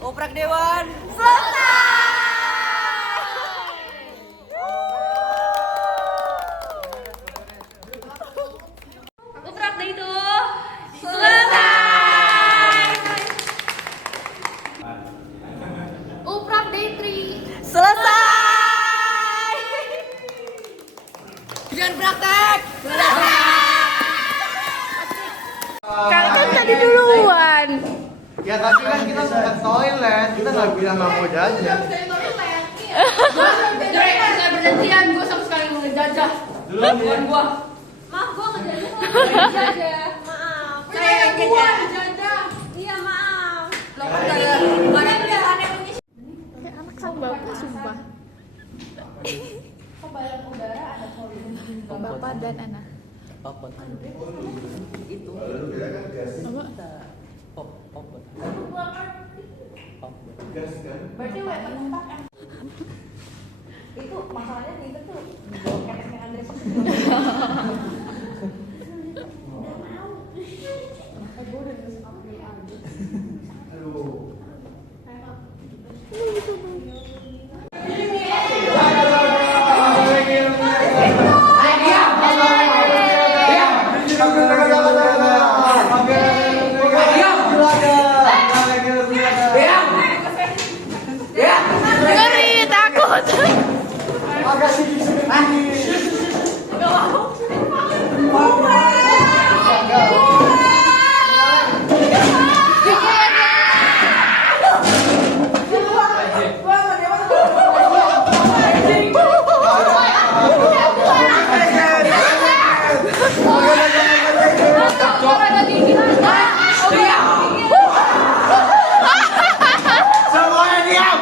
Oprak Dewan selesai. Oprak deh itu selesai. Oprak day 3 Selesai. Jangan praktek. kan tadi duluan. Ya tapi kan kita mau ke toilet, kita nggak bilang nggak mau jajan. Saya berjanjian, gue sama sekali mau ngejajah. Duluan ya. Gua. Maaf, gue ngejajah. Maaf. Saya yang ngejajah. Iya, maaf. Lo kan gak ada pilihannya punya. Kayak anak sama bapak, sumpah. Kebalan udara ada bapak dan anak. Apa? Itu. Pop. Berarti weapon 4 kan? Itu masalahnya nih itu tuh kepesnya Andres. Ngeri, takut. Agak sedih. Semuanya diam.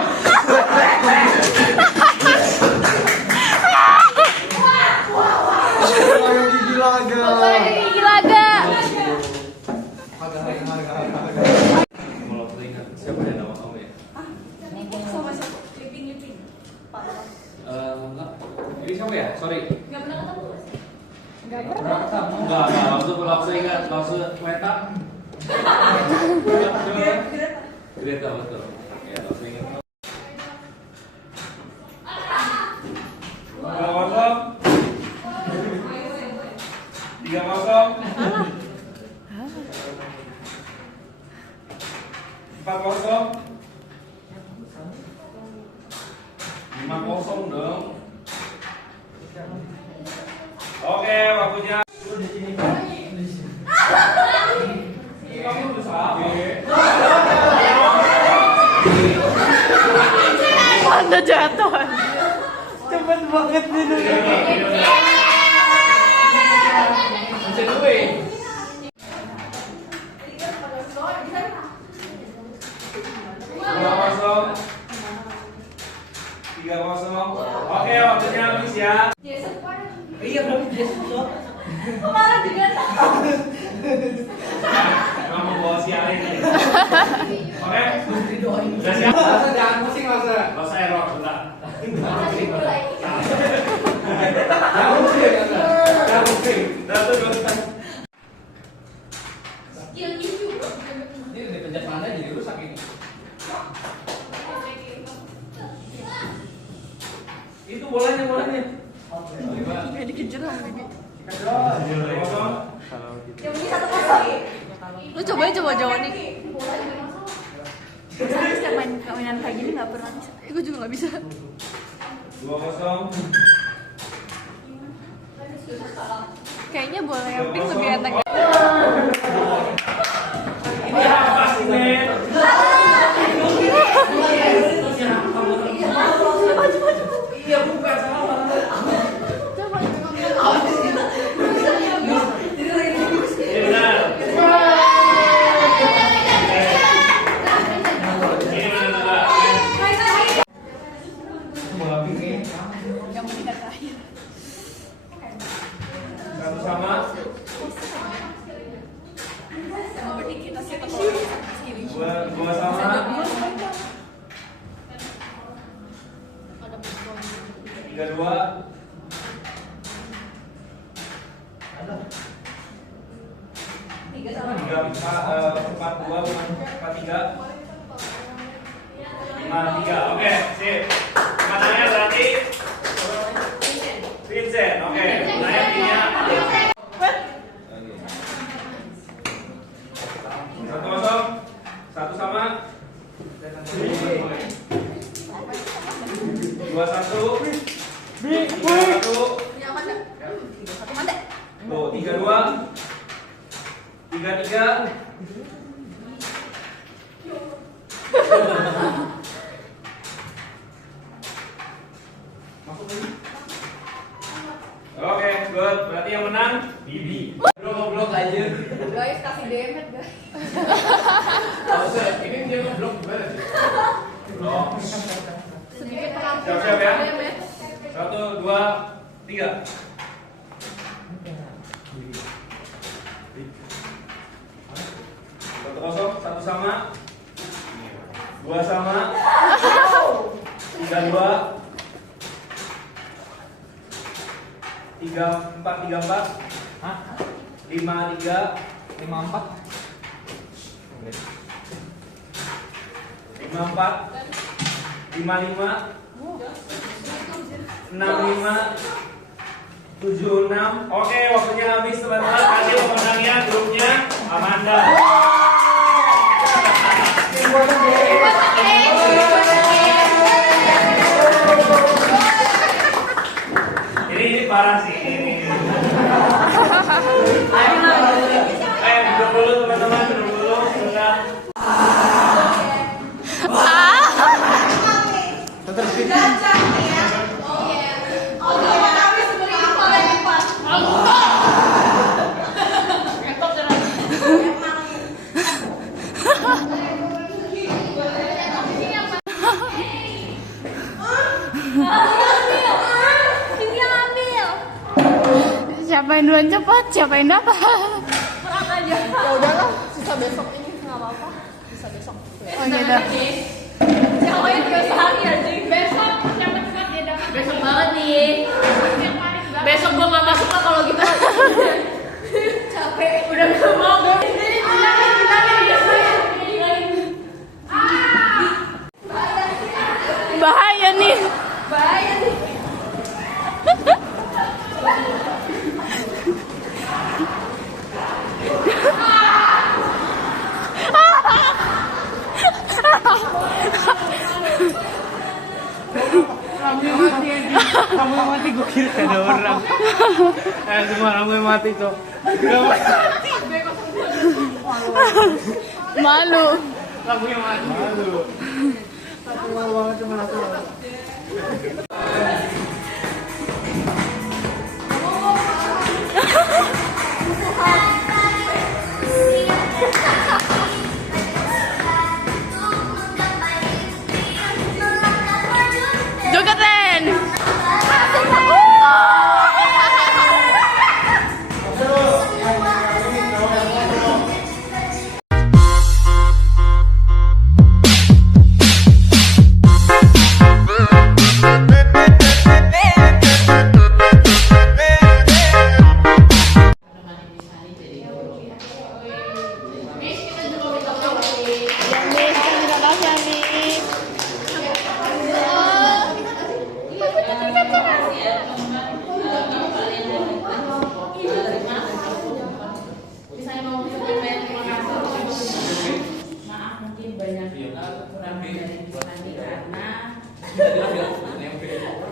Semuanya gigi laga. Gigi laga. Kalau ingat siapa ya nama kamu ya? Sama siapa? Liping. Enggak. Ini siapa ya? Sorry. Enggak pernah ketemu Mas? Enggak ketemu. Enggak. Langsung ingat, langsung Meta. Greta betul. Ya, langsung ingat. 2-0. 3-0. 4-0. 5-0 dong. Oke, waktunya. Kamu udah sampai. Anda jatuh. Cepet banget nih dulu. Bisa gue. 2-0. 3-0. Oke, waktunya habis ya. Iya berarti Jason shot. Kemarin juga. Emang mau bawa sial ini. Oke. Udah siap? Jangan pusing masa. Gak usah error, enggak. Jangan pusing. Jangan pusing. Satu, dua, tiga. Skill itu. Ini udah pencet mana jadi rusak ini. Itu bolanya. Gak dikejar lah ini. Kosong. Yang ini 1-0. Lu coba jawab nih. Saya setiap main mainan kayak gini nggak pernah bisa. Gue juga nggak bisa. 2-0. Kayaknya bola yang pink lebih enak. Ini apa sih, men? Iya bukan salah. Ini benar. Ini benar juga. Bola pink. Yang meningkat terakhir. Satu sama. Berarti kita sih tetap skill. Dua sama. Ada pukul. 3-2. Tiga sama. 4-2 bukan 4-3. 5-3. Oke, sip. Mananya berarti Vincent. Oke, mananya timnya. 1-0. 1 sama. 2-1. 3-1. Tuh, 3-2. 3-3. Oke, good. Berarti yang menang Bibi. Blok aja. Guys, kasih demet guys. Ini dia ngeblok gimana sih? Oh. Sedikit penampilan. Siap-siap ya. 1, 2, 3. Satu kosong, 1 sama. 2 sama. 3-2. 3-4. 5-3. 5-4. 5-4. 5-5. 6-5. 7-6. Oke, waktunya habis teman-teman. Kasih pemenangnya grupnya Amanda. Ini parah sih ini. Duduk dulu teman-teman, duduk dulu sebentar. Siapa yang duluan cepat, siapa yang dapat? Kurang aja. Ya udahlah, sisa besok ini nggak apa-apa. Bisa besok. Oh gitu. Yang lain 3 hari aja. Besok cepet dia dapat. Besok banget nih. Besok gua nggak masuk lah kalau gitu. Capek. Udah nggak mau. Bahaya nih. Bahaya nih. Kamu yang mati, gue kira ada orang. Semua kamu yang mati tuh. Malu. Kamu yang mati. Malu. Aku malu banget cuma aku. Jogetin.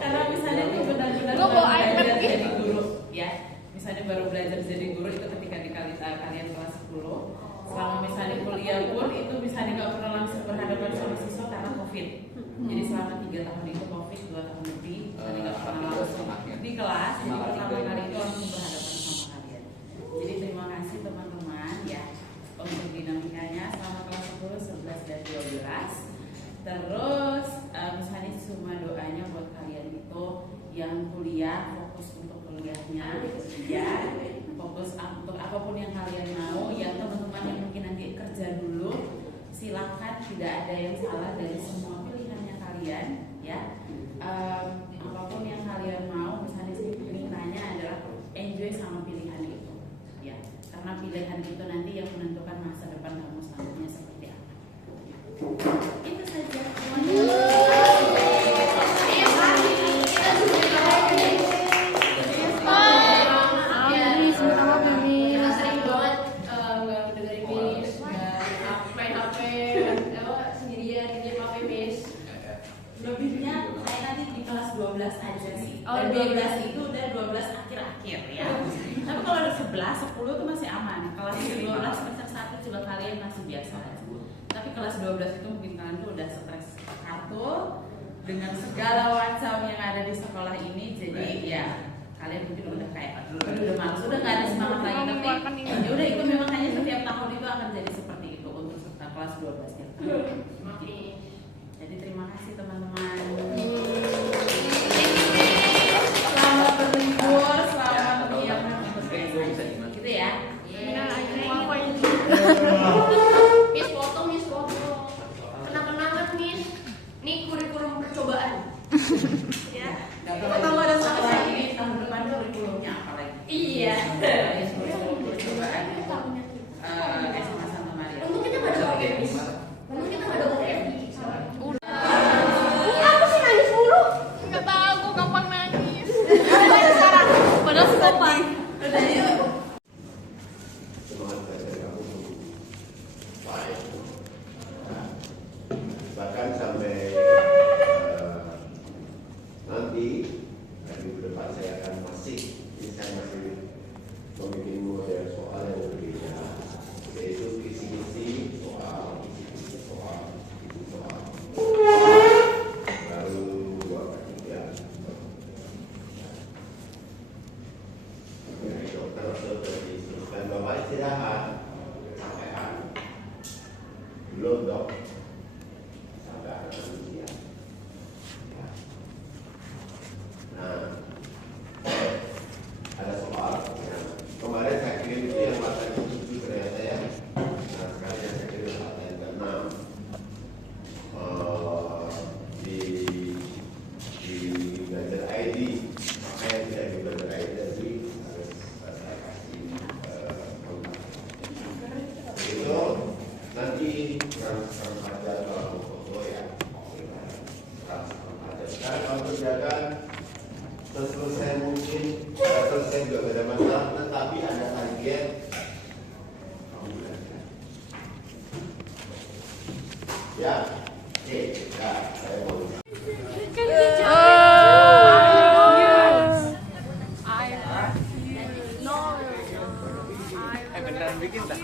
Karena misalnya nih benar-benar jadi guru ya, misalnya baru belajar jadi guru itu ketika di kalian kelas 10. Selama misalnya kuliah pun itu misalnya nggak pernah langsung berhadapan sama siswa karena COVID. Jadi selama 3 tahun itu COVID, 2 tahun lebih nggak pernah langsung di kelas. Jadi pertama kali itu langsung berhadapan sama kalian. Jadi terima kasih teman-teman ya untuk dinamikanya selama kelas 10, 11 dan 12. Terus misalnya cuma doanya buat kalian itu yang kuliah fokus untuk kuliahnya ya, fokus untuk apapun yang kalian mau. Yang teman-teman yang mungkin nanti kerja dulu, silakan, tidak ada yang salah dari semua pilihannya kalian ya. Apapun yang kalian mau, misalnya sih pilihannya adalah enjoy sama pilihan itu ya, karena pilihan itu nanti yang menentukan masa depan kamu selanjutnya seperti apa. Itu saja. Miss, minta maaf ya, Miss. Kita sering banget nggak dengerin Miss, main HP, sendirian di game HP Miss. Lebihnya saya nanti di kelas 12 aja sih. Oh, Dan di 12 itu udah 12 akhir-akhir ya. Tapi kalau ada 11, 10 itu masih aman. Kelas 12 semester 1 juga kalian masih biasa aja. Tapi kelas 12 itu mungkin kalian tuh udah stres kartu dengan segala macam yang ada di sekolah ini. Jadi ya kalian mungkin udah kayak udah malas, udah nggak ada semangat lagi. Tapi ya udah itu memang hanya setiap tahun itu akan jadi seperti itu untuk kelas 12 ya. Jadi terima kasih teman-teman. Selamat berlibur, selamat menyiapkan gitu ya. Miss foto, kenang-kenangan Miss. Ini kurikulum percobaan. Ya. Kita tahu ada sama lagi tahun depan kurikulumnya apa lagi? Iya. Percobaan SMA Santa Maria. Untung kita nggak ada OKM. Untung kita nggak ada OKM. Nggak tahu aku gampang nangis. Padahal sopan. Udah yuk. Semangat belajar kamu baik. Bahkan sampai nanti minggu depan saya akan saya masih membuat model soal yang berbeda, yaitu kisi-kisi soal, baru 2/3. Dokter diinstruksikan bahwa istirahat sampai belum dok sampai anak manusia. Nah, ada soal ya. Kemarin saya kirim itu yang materi ke-7 ternyata ya. Nah sekarang yang saya kirim materi ke-6 di belajar ID. Maka yang tidak di belajar ID tadi harus saya kasih kontak. Itu nanti transfer pelajar kalau foto ya. Transfer pelajar. Sekarang kalau kerjakan selesai mungkin selesai juga tidak ada masalah, tetapi ada target kamu belajar. Ya, oke, ya saya mau. Beneran bikin tak?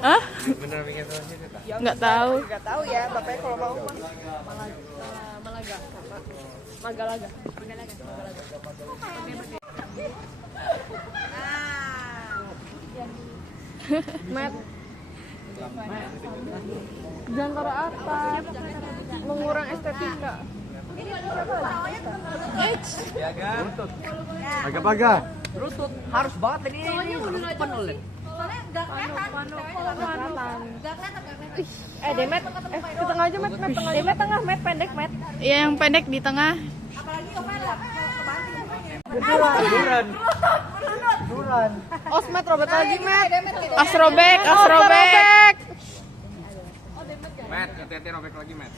Hah? Beneran bikin soalnya tak? Nggak tahu. Nggak tahu ya, bapaknya kalau mau Magalaga. Matt. Jangan taruh atas. Mengurang estetika. Ya kan? Paga. Rutut harus banget tadi ini. Penuh. Soalnya nggak kelihatan. Demet, ke tengah aja, Met. Demet tengah, Met, pendek, Met. Iya, yang pendek di tengah. Apalagi Ovel Duran. Osmet, robot lagi, Met. Asrobek. Matt, hati-hati robek lagi, Matt.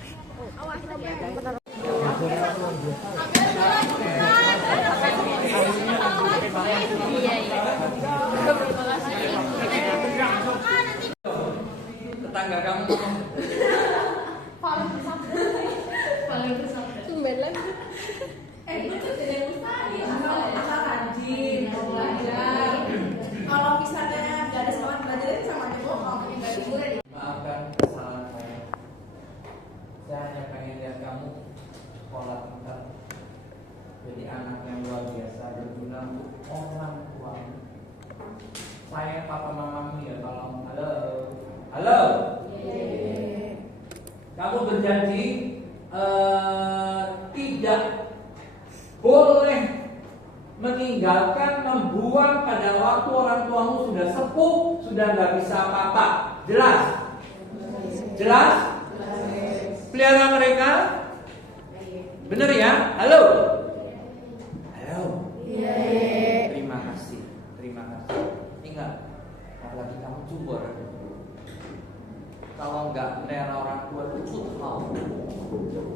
Tetangga kamu. Paling bersama. Sumber lagi. Itu tidak mustahil. Asal rajin, mau belajar. Kalau misalnya nggak ada semangat belajar sama aja bohong. Maafkan kesalahan saya. Saya hanya pengen lihat kamu sekolah pintar. Jadi anak yang luar biasa berguna untuk orang tua. Saya papa mamamu ya, tolong. Halo. Kamu berjanji tidak boleh meninggalkan, membuang pada waktu orang tuamu sudah sepuh, sudah nggak bisa apa-apa. Jelas? Jelas? Pelihara mereka? Bener ya? Halo? Halo? Terima kasih. Ingat, apalagi kamu cubur. kalau nggak melihara orang tua itu futhau.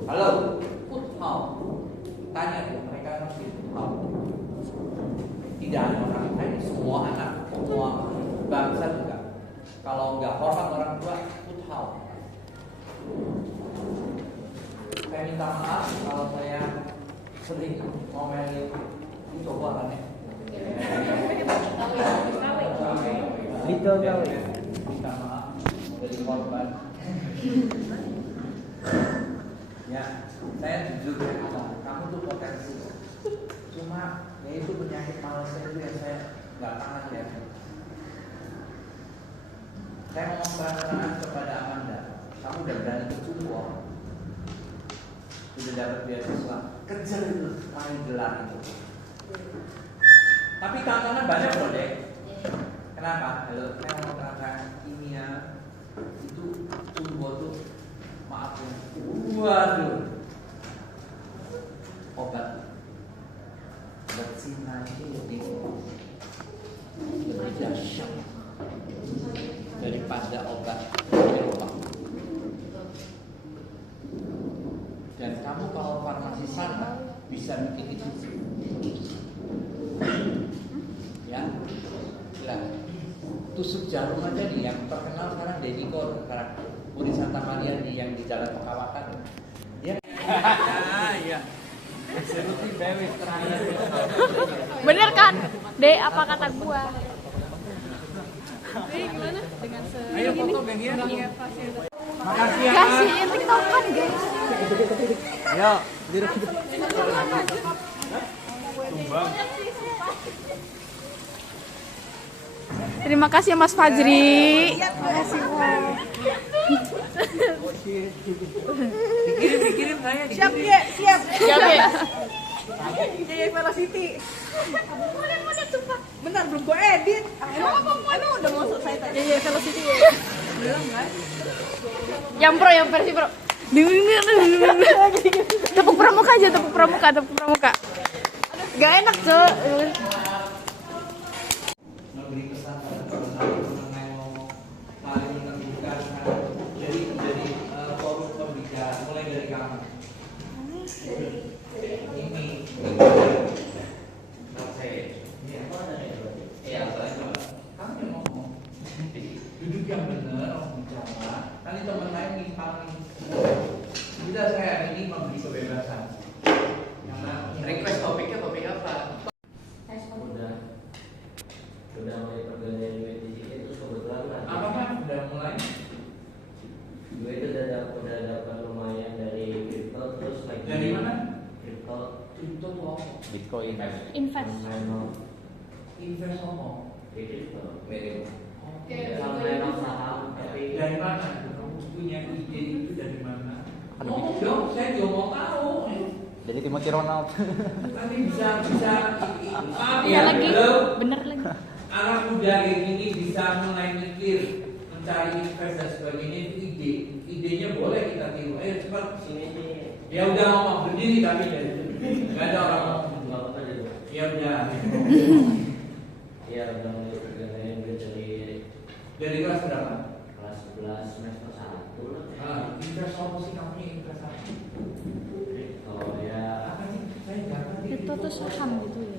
Halo, futhau. Tanya tuh mereka ngerti futhau. Tidak ada orang lain, semua anak, semua bangsa juga. Kalau nggak hormat orang tua, futhau. Saya minta maaf kalau saya sering ngomelin itu orang ya. Little kali. Minta maaf dari korban. Ya, saya jujur bilang, kamu tuh potensi. Cuma ya itu penyakit malas saya itu yang saya nggak tahan ya. Saya mau terang-terangan kepada Amanda, kamu udah berani berjuang, sudah dapat beasiswa, kejar itu main gelar itu. Tapi tantangan banyak loh dek. Kenapa? Halo, saya mau terang-terangan kimia itu turbo tuh, maaf ya, waduh, obat Cina itu lebih dahsyat daripada obat Eropa. Dan kamu kalau farmasi sana bisa bikin itu, ya, silakan. Tusuk jarum aja nih yang terkenal sekarang Deddy Kor, sekarang Puri Santa Maria nih yang di Jalan Pekawakan. Ya, iya. Eksekutif Dewi terakhir. Bener kan? Dek, apa kata gua? Gimana? Dengan Ayo foto bagian. Makasih ya. Kasihin tiktokan guys. Ayo, diri. Tumbang. Terima kasih ya Mas Fajri. Dikirim saya. siap ya, siap. Siap ya. Jadi Velocity. Benar belum gue edit. Emang udah mau selesai tadi? Iya, Velocity. Belum kan? Yang versi pro. Tepuk pramuka aja, tepuk pramuka. Gak enak, Cok. Memberi pesan pada teman-teman yang mau saling menentukan. Jadi forum pembicara mulai dari kamu. Ini kamu yang ngomong. Duduk yang benar, bicara. Nanti teman lain ngimpang. Sudah saya ini memberi kebebasan. Request topiknya topik apa? Udah mulai pergantian duit di sini terus kebetulan kan Apakah udah mulai? gue itu udah dapat lumayan dari crypto terus lagi Dari mana? crypto Itu tuh Bitcoin. Invest. invest ngomong. di crypto Oke. kalau memang saham tapi Dari mana? Kamu punya ide itu dari mana? Ngomong dong, saya juga mau tahu. Jadi Timothy Ronald. Nanti bisa maaf Iya ya, lagi. halo. Bener lagi. Anak muda kayak gini bisa mulai mikir, mencari invest dan sebagainya itu ide. Idenya boleh kita tiru. Ayo cepat. sini sih Ya udah ngomong berdiri tapi dari nggak ada orang ngomong. nggak apa-apa deh. Ya udah. Iya udah mulai pergantian duit Dari kelas berapa? kelas 11 semester 1 lah Invest apa sih kamu invest apa? crypto ya Apa sih? Saya nggak ngerti. Itu tuh saham gitu ya.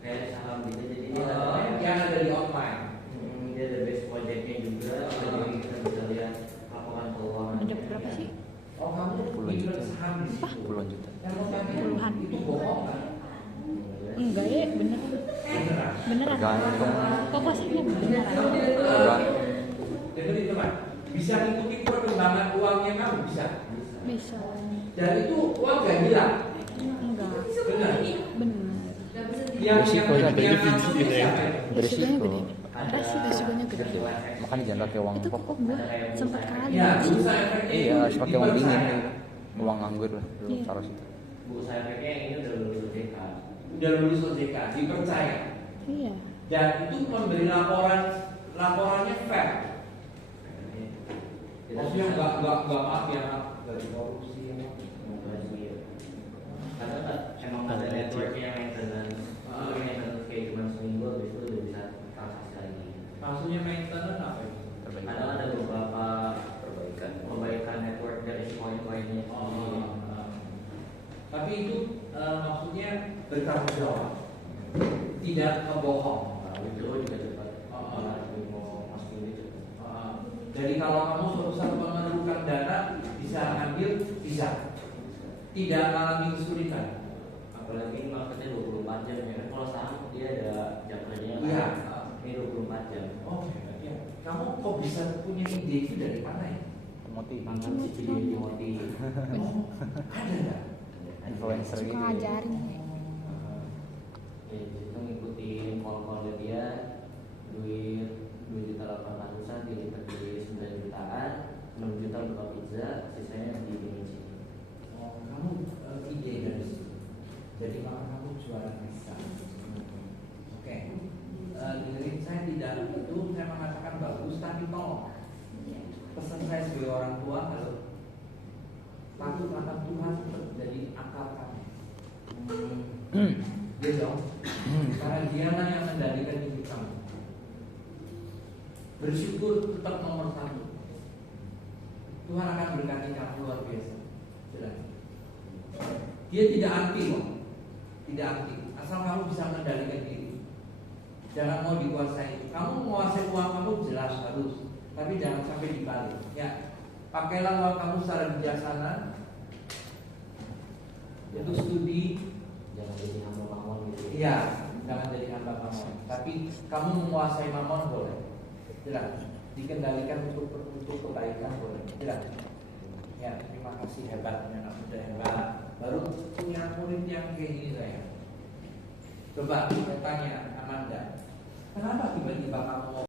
kayak saham gitu jadi dia Yang ada di online. dia ada base projectnya juga jadi kita bisa lihat laporan keuangan Ada berapa sih? Oh kamu invest saham di situ. Puluhan juta. Yang mau saya Puluhan. itu bohong kan? Enggak ya, beneran. Beneran. Beneran. Tergantung. Kok kosannya beneran? Tergantung. Jadi teman, bisa ngikutin perkembangan uangnya kamu bisa. Bisa. Dan itu uang gak hilang. Enggak. Benar. Bener. Resikonya ada di kamu video ya. siapa? Resikonya Berisiko. gede. Ada sih resikonya gede. Makanya jangan pakai uang Itu kok pokok. gua sempat kali Ya, sih. bursa efeknya Iya, harus pakai uang dingin. Uang anggur lah. Lu Iya. taruh situ. bu saya pikir yang ini udah lulus OJK Udah lulus OJK, dipercaya. Iya. Dan itu memberi laporannya fair. Maksudnya nggak maaf ya, dari korupsi. karena kan emang ada networknya maintenance maintenance kayak cuma seminggu habis itu udah bisa transaksi lagi Maksudnya maintenance apa ini? kadang ada beberapa Tapi itu maksudnya bertanggung jawab, tidak kebohong. Withdraw juga cepat. Mau masukin ini cepat. Jadi kalau kamu suatu saat memerlukan dana, bisa ambil, bisa. Tidak mengalami kesulitan. Apalagi ini marketnya 24 jam ya kan, kalau saham dia ada jam kerjanya kan. Iya. Ini 24 jam. Oh, ya. Kamu kok bisa punya ide itu dari mana ya? Makan si Timothy. Oh, ada nggak? Influencer gitu. Ngajarin. Ya, itu ngikutin call-callnya dia, duit 2.800.000 dilipat jadi 9 jutaan, 6 juta untuk pizza, sisanya di sini. Oh, kamu ide dari situ. Jadi malah kamu juara bisa. Oke. Dengerin, saya tidak itu saya mengatakan bagus, tapi tolong. Pesan saya sebagai orang tua kalau takut akan Tuhan jadi akal kamu. Dia dong. Karena dialah yang mendalikan hidup kamu. Bersyukur tetap nomor 1. Tuhan akan berkati kamu luar biasa. Jelas. Dia tidak anti kok. Tidak anti. Asal kamu bisa mengendalikan diri. Jangan mau dikuasai. Kamu menguasai uang kamu jelas harus, tapi jangan sampai dibalik. Ya, pakailah uang kamu secara bijaksana untuk studi. Jangan jadi hamba mamon gitu. Iya, jangan jadi hamba mamon. Tapi kamu menguasai mamon boleh. Jelas. Dikendalikan untuk kebaikan boleh. Jelas. Ya, terima kasih hebatnya anak muda hebat. Baru punya murid yang kayak gini saya. Coba saya tanya Amanda, kenapa tiba-tiba kamu mau